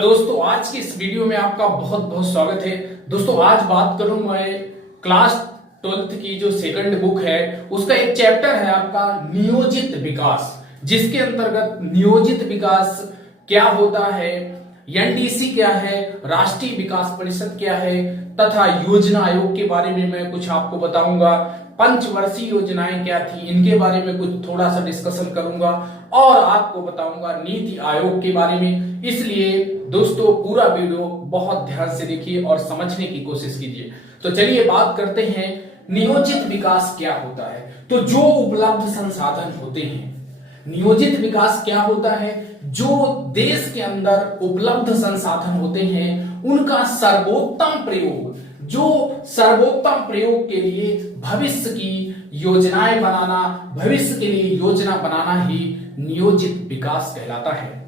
दोस्तों आज की इस वीडियो में आपका बहुत बहुत स्वागत है। दोस्तों आज बात करूं मैं क्लास 12th की जो सेकंड बुक है उसका एक चैप्टर है आपका नियोजित विकास, जिसके अंतर्गत नियोजित विकास क्या होता है, एनडीसी क्या है, राष्ट्रीय विकास परिषद क्या है तथा योजना आयोग के बारे में मैं कुछ आपको बताऊंगा। पंचवर्षीय योजनाएं क्या थी इनके बारे में कुछ थोड़ा सा डिस्कशन करूंगा और आपको बताऊंगा नीति आयोग के बारे में। इसलिए दोस्तों पूरा वीडियो बहुत ध्यान से देखिए और समझने की कोशिश कीजिए। तो चलिए बात करते हैं नियोजित विकास क्या होता है। तो जो उपलब्ध संसाधन होते हैं, नियोजित विकास क्या होता है, जो देश के अंदर उपलब्ध संसाधन होते हैं उनका सर्वोत्तम प्रयोग, जो सर्वोत्तम प्रयोग के लिए भविष्य की योजनाएं बनाना, भविष्य के लिए योजना बनाना ही नियोजित विकास कहलाता है।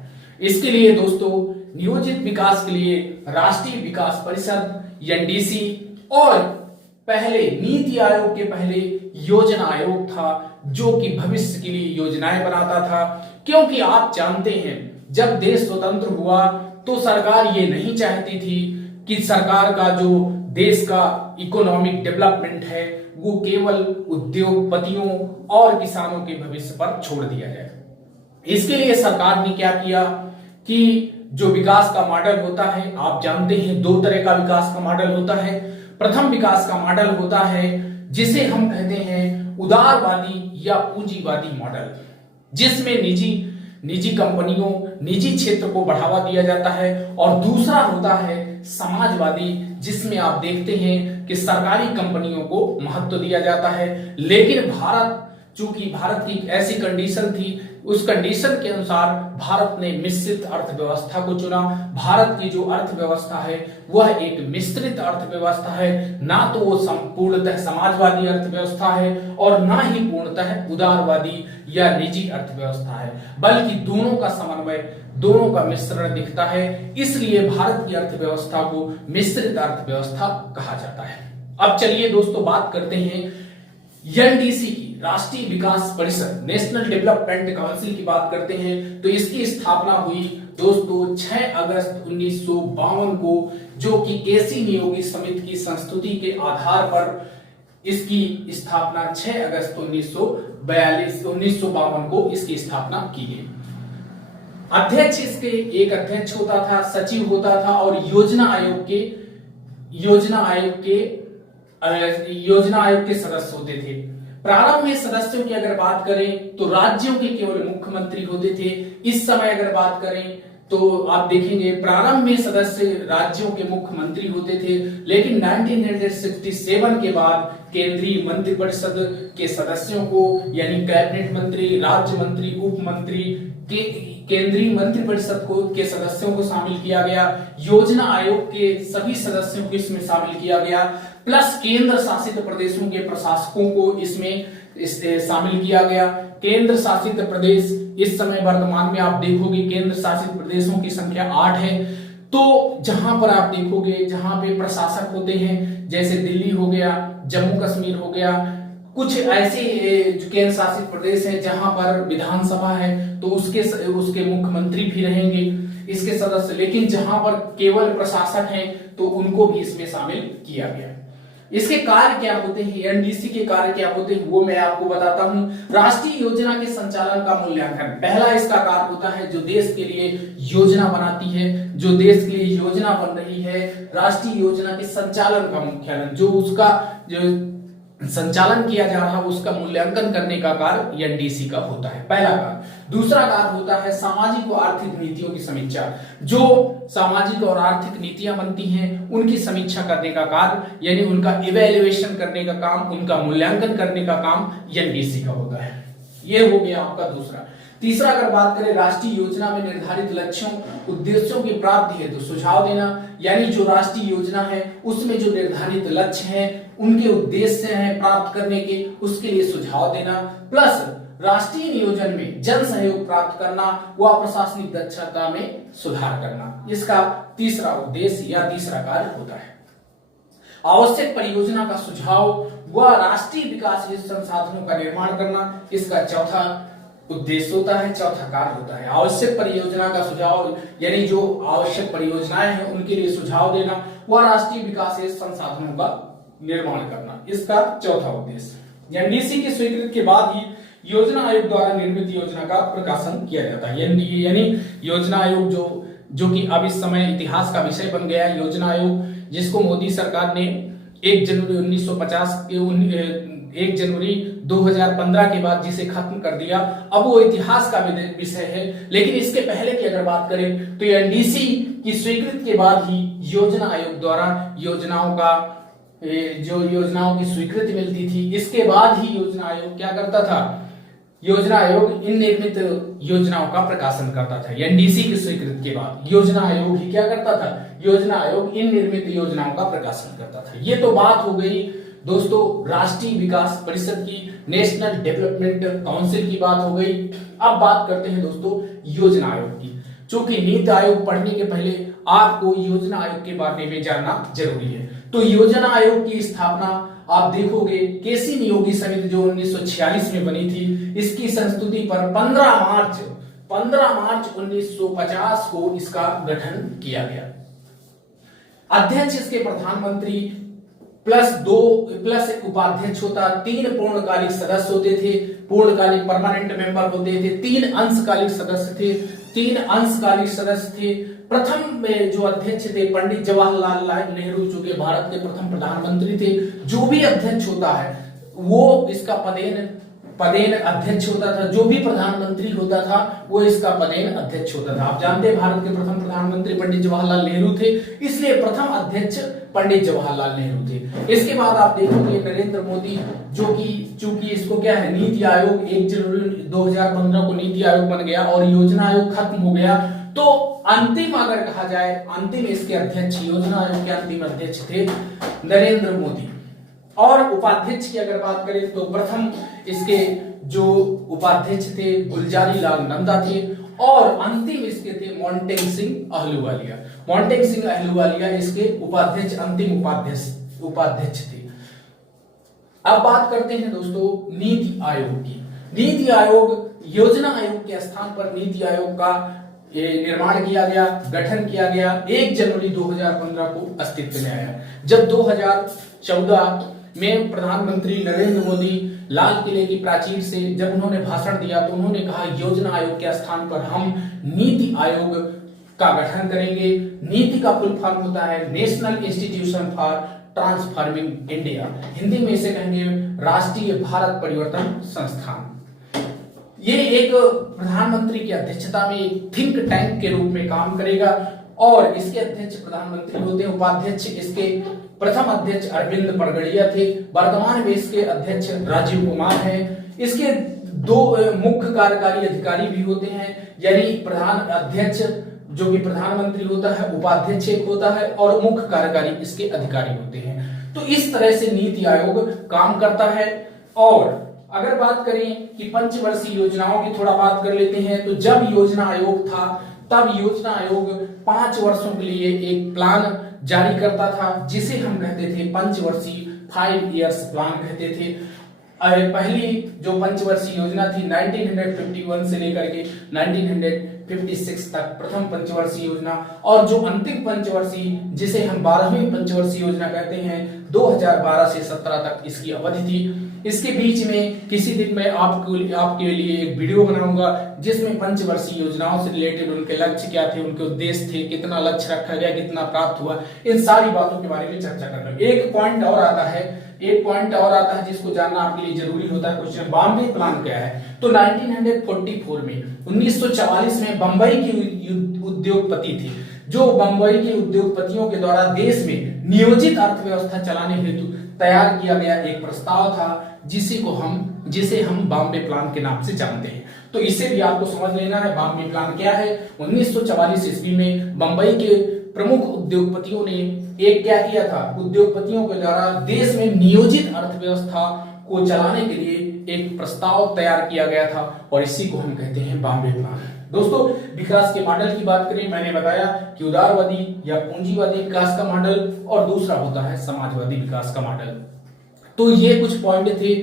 इसके लिए दोस्तों नियोजित विकास के लिए राष्ट्रीय विकास परिषद एनडीसी और पहले नीति आयोग के पहले योजना आयोग था जो कि भविष्य के लिए योजनाएं बनाता था। क्योंकि आप जानते हैं जब देश स्वतंत्र हुआ तो सरकार ये नहीं चाहती थी कि सरकार का जो देश का इकोनॉमिक डेवलपमेंट है वो केवल उद्योगपतियों और किसानों के भविष्य पर छोड़ दिया जाए। इसके लिए सरकार ने क्या किया कि जो विकास का मॉडल होता है, आप जानते हैं दो तरह का विकास का मॉडल होता है। प्रथम विकास का मॉडल होता है जिसे हम कहते हैं उदारवादी या पूंजीवादी मॉडल, जिसमें निजी कंपनियों, निजी क्षेत्र को बढ़ावा दिया जाता है। और दूसरा होता है समाजवादी, जिसमें आप देखते हैं कि सरकारी कंपनियों को महत्व दिया जाता है। लेकिन चूंकि भारत की ऐसी कंडीशन थी, उस कंडीशन के अनुसार भारत ने मिश्रित अर्थव्यवस्था को चुना। भारत की जो अर्थव्यवस्था है वह एक मिश्रित अर्थव्यवस्था है, ना तो वो पूर्णतः समाजवादी अर्थव्यवस्था है और ना ही पूर्णतः उदारवादी या निजी अर्थव्यवस्था है, बल्कि दोनों का समन्वय, दोनों का मिश्रण दिखता है। इसलिए भारत की अर्थव्यवस्था को मिश्रित अर्थव्यवस्था कहा जाता है। अब चलिए दोस्तों बात करते हैं एनडीसी की, राष्ट्रीय विकास परिषद, नेशनल डेवलपमेंट काउंसिल की बात करते हैं। तो इसकी स्थापना हुई दोस्तों 6 अगस्त 1952 को, जो कि केसी नियोगी समिति की संस्तुति के आधार पर इसकी स्थापना 6 अगस्त 1952 को इसकी स्थापना की गई। अध्यक्ष इसके एक अध्यक्ष होता था, सचिव होता था और योजना आयोग के सदस्य होते थे। प्रारंभ में सदस्यों की अगर बात करें तो राज्यों के केवल मुख्यमंत्री होते थे। इस समय अगर बात करें तो आप देखेंगे प्रारंभ में सदस्य राज्यों के मुख्यमंत्री होते थे, लेकिन 1967 के बाद केंद्रीय मंत्रिपरिषद के सदस्यों को, यानी कैबिनेट मंत्री, राज्य मंत्री, उप मंत्री के केंद्रीय मंत्रिपरिषद के सदस्यों को शामिल किया गया। योजना आयोग के सभी सदस्यों को इसमें शामिल किया गया, प्लस केंद्र शासित प्रदेशों के प्रशासकों को इसमें शामिल किया गया। केंद्र शासित प्रदेश इस समय वर्तमान में आप देखोगे केंद्र शासित प्रदेशों की संख्या 8 है। तो जहां पर आप देखोगे जहां पे प्रशासक होते हैं, जैसे दिल्ली हो गया, जम्मू कश्मीर हो गया, कुछ ऐसे केंद्र शासित प्रदेश हैं जहां पर विधानसभा है तो उसके मुख्यमंत्री भी रहेंगे इसके सदस्य। लेकिन जहां पर केवल प्रशासक हैं तो उनको भी इसमें शामिल किया गया। इसके कार्य क्या होते हैं, एनडीसी के कार्य क्या होते हैं, वो मैं आपको बताता हूं। राष्ट्रीय योजना के संचालन का मूल्यांकन, पहला इसका कार्य होता है जो देश के लिए योजना बनाती है, जो देश के लिए योजना बन रही है, राष्ट्रीय योजना के संचालन का मुख्यालय, जो उसका जो संचालन किया जा रहा है उसका मूल्यांकन करने का कार्य एनडीसी का होता है, पहला कार्य। दूसरा कार्य होता है सामाजिक और आर्थिक नीतियों की समीक्षा, जो सामाजिक और आर्थिक नीतियां बनती हैं उनकी समीक्षा करने का कार्य, यानी उनका इवैल्यूएशन करने का काम, उनका मूल्यांकन करने का काम एनडीसी का होता है। ये हो गया आपका दूसरा। तीसरा अगर बात करें राष्ट्रीय योजना में निर्धारित लक्ष्यों, उद्देश्यों की प्राप्ति हेतु सुझाव देना, यानी जो राष्ट्रीय योजना है उसमें जो निर्धारित लक्ष्य हैं, उनके उद्देश्य हैं प्राप्त करने के, उसके लिए सुझाव देना, प्लस राष्ट्रीय नियोजन में जन सहयोग प्राप्त करना व प्रशासनिक दक्षता में सुधार करना, इसका तीसरा उद्देश्य या तीसरा कार्य होता है। आवश्यक परियोजना का सुझाव व राष्ट्रीय विकास संसाधनों का निर्माण करना, इसका चौथा उद्देश्य होता है, चौथा कार्य होता है। आवश्यक परियोजना का सुझाव, यानी जो आवश्यक परियोजनाएं हैं उनके लिए सुझाव देना, व राष्ट्रीय विकास संसाधनों का निर्माण करना, इसका चौथा उद्देश्य। एनडीसी की स्वीकृति के बाद ही योजना आयोग द्वारा निर्मित योजना का प्रकाशन किया जाता है। यानी योजना आयोग जो कि अब इस समय इतिहास का विषय बन गया है। योजना आयोग जिसको मोदी सरकार ने 1 जनवरी 1950 के 1 जनवरी 2015 के बाद जिसे खत्म कर दिया, अब वो इतिहास का विषय है। लेकिन इसके पहले की अगर बात करें तो एनडीसी की स्वीकृति के बाद ही योजना आयोग द्वारा योजनाओं की स्वीकृति मिलती थी। इसके बाद ही योजना आयोग क्या करता था, योजना आयोग इन निर्मित योजनाओं का प्रकाशन करता था। एनडीसी की स्वीकृति के बाद योजना आयोग ही क्या करता था, योजना आयोग इन निर्मित योजनाओं का प्रकाशन करता था। ये तो बात हो गई दोस्तों राष्ट्रीय विकास परिषद की, नेशनल डेवलपमेंट काउंसिल की बात हो गई। अब बात करते हैं दोस्तों योजना आयोग की। चूंकि नीति आयोग पढ़ने के पहले आपको योजना आयोग के बारे में जानना जरूरी है। तो योजना आयोग की स्थापना आप देखोगे केसी नियोगी समिति जो 1946 में बनी थी, इसकी संस्तुति पर 15 मार्च 1950 को इसका गठन किया गया। अध्यक्ष इसके प्रधानमंत्री प्लस एक उपाध्यक्ष होता, 3 पूर्णकालिक सदस्य होते थे, पूर्णकालिक परमानेंट मेंबर होते थे, 3 अंशकालिक सदस्य थे। प्रथम में जो अध्यक्ष थे पंडित जवाहरलाल नेहरू, जो कि भारत के प्रथम प्रधानमंत्री थे। जो भी अध्यक्ष होता है वो इसका पदेन अध्यक्ष होता था। जो भी प्रधानमंत्री होता था वो इसका पदेन अध्यक्ष होता था। आप जानते हैं भारत के प्रथम प्रधानमंत्री पंडित जवाहरलाल नेहरू थे, इसलिए प्रथम अध्यक्ष पंडित जवाहरलाल नेहरू थे। इसके बाद आप देखोगे नरेंद्र मोदी, जो कि चूंकि इसको क्या है, नीति आयोग 1 जनवरी 2015 को नीति आयोग बन गया और योजना आयोग खत्म हो गया। तो अंतिम अगर कहा जाए, अंतिम इसके अध्यक्ष, योजना आयोग के अंतिम अध्यक्ष थे नरेंद्र मोदी। और उपाध्यक्ष की अगर बात करें तो प्रथम इसके जो उपाध्यक्ष थे गुलजारी लाल नंदा थे और अंतिम इसके थे मोंटेग सिंह अहलूवालिया इसके उपाध्यक्ष, अंतिम उपाध्यक्ष थे। अब बात करते हैं दोस्तों नीति आयोग की। नीति आयोग, योजना आयोग के स्थान पर नीति आयोग का निर्माण किया गया, गठन किया गया। 1 जनवरी 2015 को अस्तित्व में आया। जब 2014 में प्रधानमंत्री नरेंद्र मोदी लाल किले की प्राचीर से जब उन्होंने भाषण दिया तो उन्होंने कहा योजना आयोग के स्थान पर हम नीति आयोग का गठन करेंगे। नीति का फुल फॉर्म होता है national institution for transforming India, Hindi में इसे कहेंगे राष्ट्रीय भारत परिवर्तन संस्थान। ये एक प्रधानमंत्री की अध्यक्षता में एक थिंक टैंक के रूप में काम करेगा और इसके अध्यक्ष प्रधानमंत्री होते हैं। उपाध्यक्ष इसके प्रथम अध्यक्ष अरविंद परगड़िया थे, वर्तमान में इसके अध्यक्ष राजीव कुमार हैं। इसके 2 मुख्य कार्यकारी अधिकारी भी होते हैं, यानी प्रधान अध्यक्ष जो कि प्रधानमंत्री होता है, उपाध्यक्ष एक होता है और मुख्य कार्यकारी इसके अधिकारी होते हैं। तो इस तरह से नीति आयोग काम करता है। और अगर बात करें कि पंचवर्षीय योजनाओं की थोड़ा बात कर लेते हैं, तो जब योजना आयोग था तब योजना आयोग 5 वर्षों के लिए एक प्लान जारी करता था जिसे हम कहते थे पंचवर्षीय 5 इयर्स प्लान कहते थे। पहली जो पंचवर्षीय योजना थी 1951 से लेकर के 1956 तक प्रथम पंचवर्षीय योजना, और जो अंतिम पंचवर्षीय जिसे हम 12वीं पंचवर्षीय योजना कहते हैं 2012 से 17 तक इसकी अवधि थी। इसके बीच में किसी दिन मैं आपके लिए एक वीडियो बनाऊंगा जिसमें पंचवर्षीय योजनाओं से रिलेटेड उनके लक्ष्य क्या थे, उनके उद्देश्य थे, कितना लक्ष्य रखा गया, कितना प्राप्त हुआ, इन सारी बातों के बारे में चर्चा करना। एक पॉइंट और आता है जिसको जानना आपके लिए जरूरी होता है। क्वेश्चन बॉम्बे प्लान क्या है? तो 1944 में 1944 में बंबई की उद्योगपति थे, जो बंबई के उद्योगपतियों के द्वारा देश में नियोजित अर्थव्यवस्था चलाने हेतु तैयार किया गया एक प्रस्ताव था जिसे हम बॉम्बे प्लान के नाम से जानते हैं। तो इसे भी आपको समझ लेना है बॉम्बे प्लान क्या है। 1944 ईस्वी में बंबई के प्रमुख उद्योगपतियों ने एक क्या किया था, उद्योगपतियों के द्वारा देश में नियोजित अर्थव्यवस्था को चलाने के लिए एक प्रस्ताव तैयार किया गया था और इसी को हम कहते हैं बॉम्बे प्लान। दोस्तों विकास के मॉडल की बात करें, मैंने बताया कि उदारवादी या पूंजीवादी विकास का मॉडल और दूसरा होता है समाजवादी विकास का मॉडल। तो ये कुछ पॉइंट थे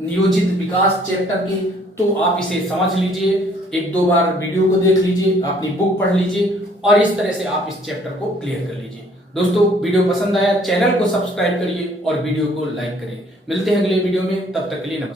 नियोजित विकास चैप्टर के। तो आप इसे समझ लीजिए, एक दो बार वीडियो को देख लीजिए, अपनी बुक पढ़ लीजिए और इस तरह से आप इस चैप्टर को क्लियर कर लीजिए। दोस्तों वीडियो पसंद आया चैनल को सब्सक्राइब करिए और वीडियो को लाइक करिए। मिलते हैं अगले वीडियो में, तब तक के लिए नमस्कार।